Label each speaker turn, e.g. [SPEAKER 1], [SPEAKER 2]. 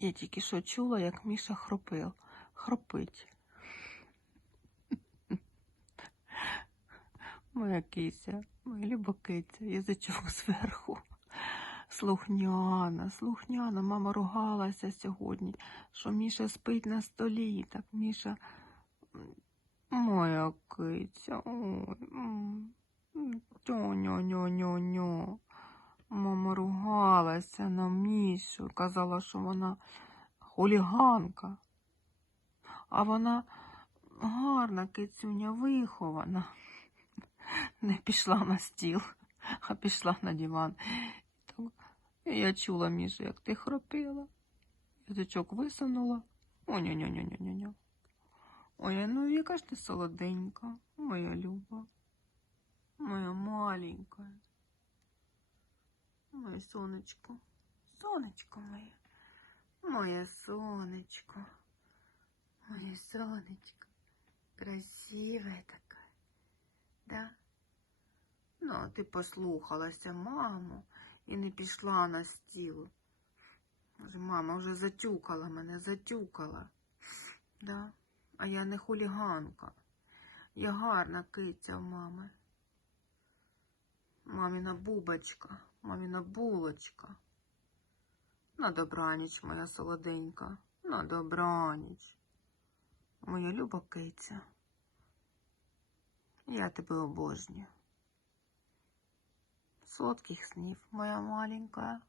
[SPEAKER 1] Я тільки що чула, як Міша хропив. Хропить. Моя кися, моя люба киця, язичок зверху. Слухняна, слухняна, мама ругалася сьогодні, що Міша спить на столі. Так Міша, моя киця, ой, м, м, тьо-ньо-ньо-ньо-ньо. Мама ругалася на Мішу, казала, що вона хуліганка. А вона гарна кицюня, вихована. Не пішла на стіл, а пішла на диван. Я чула, Міша, як ти хропила. Язичок висунула. О, ньо ньо ньо ньо ньо Ой, ну яка ж ти солоденька, моя люба, моя маленька. Моє сонечко, сонечко моє, моє сонечко, моє сонечко, красиве таке, да? Ну, а ти послухалася маму і не пішла на стіл. Мама вже затюкала мене, затюкала. Да? А я не хуліганка. Я гарна киця в мами. Маміна бубочка, маміна булочка. На добраніч, моя солоденька, на добраніч. Моя люба киця. Я тебе обожнюю. Сладких снів, моя маленькая.